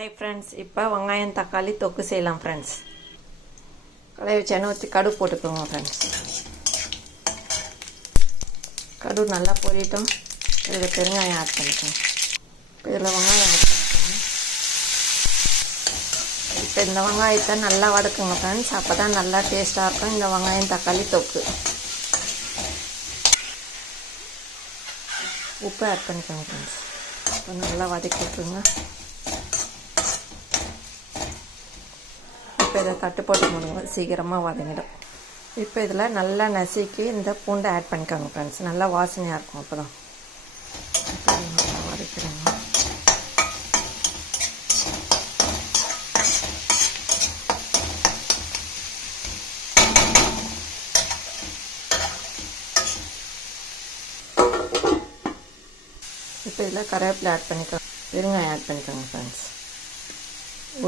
Hi friends, இப்போ வெங்காயம் தக்காளி தொக்கு செய்யலாம் friends. கடாய் வச்சு எண்ணெய் ஊற்றி கடுகு போட்டுக்கோங்க friends. கடுகு நல்லா பொரியட்டும். இதில் பெருங்காயம் ஆட் பண்ணிக்கோங்க. இதில் வெங்காயம் ஆட் பண்ணிக்கோங்க. இப்போ இந்த வெங்காயத்தை நல்லா வதக்குங்க friends. அப்போ தான் நல்லா டேஸ்ட்டாக இருக்கும் இந்த வெங்காயம் தக்காளி தொக்கு. உப்பு ஆட் பண்ணிக்கோங்க friends. இப்போ நல்லா வதக்கிட்டுருங்க. இப்போ இதை தட்டு போட்டு முடிங்க, சீக்கிரமாக வதங்கிடும். இப்போ இதில் நல்லா நசுக்கி இந்த பூண்டை ஆட் பண்ணிக்கோங்க ஃப்ரெண்ட்ஸ். நல்லா வாசனையாக இருக்கும். அப்போ தான் நல்லா வதக்கிடுங்க. இப்போ இதில் கருவேப்பிலை ஆட் பண்ணிக்கோங்க, பெருங்காயம் ஆட் பண்ணிக்கோங்க ஃப்ரெண்ட்ஸ்.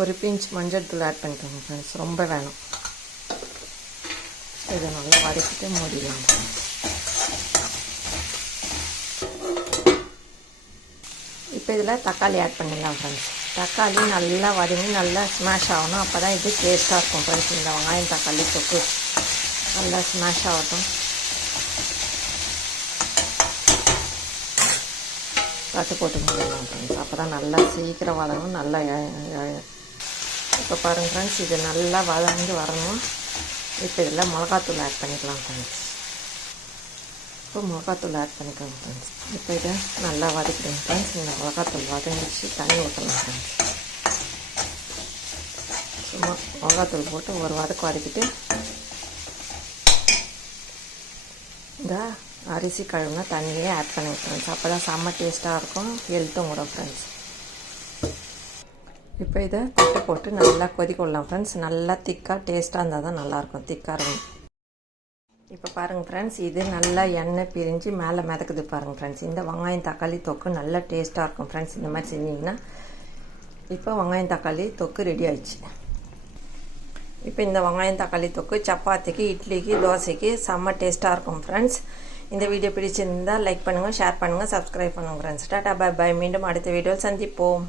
ஒரு பிஞ்ச் மஞ்சள் தூள் ஆட் பண்ணிக்கோங்க ஃப்ரெண்ட்ஸ், ரொம்ப வேணும். இதை நல்லா வதக்கிட்டு மூடிடுங்க. இப்போ இதில் தக்காளி ஆட் பண்ணிடலாம் ஃப்ரெண்ட்ஸ். தக்காளி நல்லா வதங்கி நல்லா ஸ்மாஷ் ஆகணும். அப்போ தான் இது டேஸ்ட்டாக இருக்கும் ஃப்ரெண்ட்ஸ். இந்த வெங்காயம் தக்காளி தொக்கு நல்லா ஸ்மாஷ் ஆகட்டும். தட்டு போட்டு முடியலாம் ஃப்ரெண்ட்ஸ். அப்போ தான் நல்லா சீக்கிரம் வதங்கணும். நல்லா இப்போ பாருங்கள் ஃப்ரெண்ட்ஸ், இது நல்லா வதங்கி வரணும். இப்போ இதில் மிளகாத்தூள் ஆட் பண்ணிக்கலாம் ஃப்ரெண்ட்ஸ். இப்போ மிளகாத்தூள் ஆட் பண்ணிக்கோங்க ஃப்ரெண்ட்ஸ். இப்போ இதை நல்லா வதக்கிடுங்க ஃப்ரெண்ட்ஸ். இந்த மிளகாத்தூள் வதங்கிச்சு தண்ணி ஊற்றலாம் ஃப்ரெண்ட்ஸ். சும்மா மிளகாத்தூள் போட்டு ஒரு வதக்கிட்டு இந்த அரிசி கழுவுனா தண்ணியே ஆட் பண்ணி ஃப்ரெண்ட்ஸ். அப்போ தான் செம்ம டேஸ்ட்டாக இருக்கும், ஹெல்த்தும் கூட ஃப்ரெண்ட்ஸ். இப்போ இதை தட்டு போட்டு நல்லா கொதிக்க விடலாம் ஃப்ரெண்ட்ஸ். நல்லா திக்காக டேஸ்ட்டாக இருந்தால் தான் நல்லாயிருக்கும், திக்காக இருக்கும். இப்போ பாருங்கள் ஃப்ரெண்ட்ஸ், இது நல்லா எண்ணெய் பிரிஞ்சு மேலே மிதக்குது பாருங்கள் ஃப்ரெண்ட்ஸ். இந்த வெங்காயம் தக்காளி தொக்கு நல்லா டேஸ்ட்டாக இருக்கும் ஃப்ரெண்ட்ஸ். இந்த மாதிரி செஞ்சிங்கன்னா இப்போ வெங்காயம் தக்காளி தொக்கு ரெடி ஆயிடுச்சு. இப்போ இந்த வெங்காயம் தக்காளி தொக்கு சப்பாத்திக்கு, இட்லிக்கு, தோசைக்கு செம்ம டேஸ்ட்டாக இருக்கும் ஃப்ரெண்ட்ஸ். இந்த வீடியோ பிடிச்சிருந்தால் லைக் பண்ணுங்கள், ஷேர் பண்ணுங்கள், சப்ஸ்கிரைப் பண்ணுங்கள் ஃப்ரெண்ட்ஸ். Tata, by by. மீண்டும் அடுத்த வீடியோவில் சந்திப்போம்.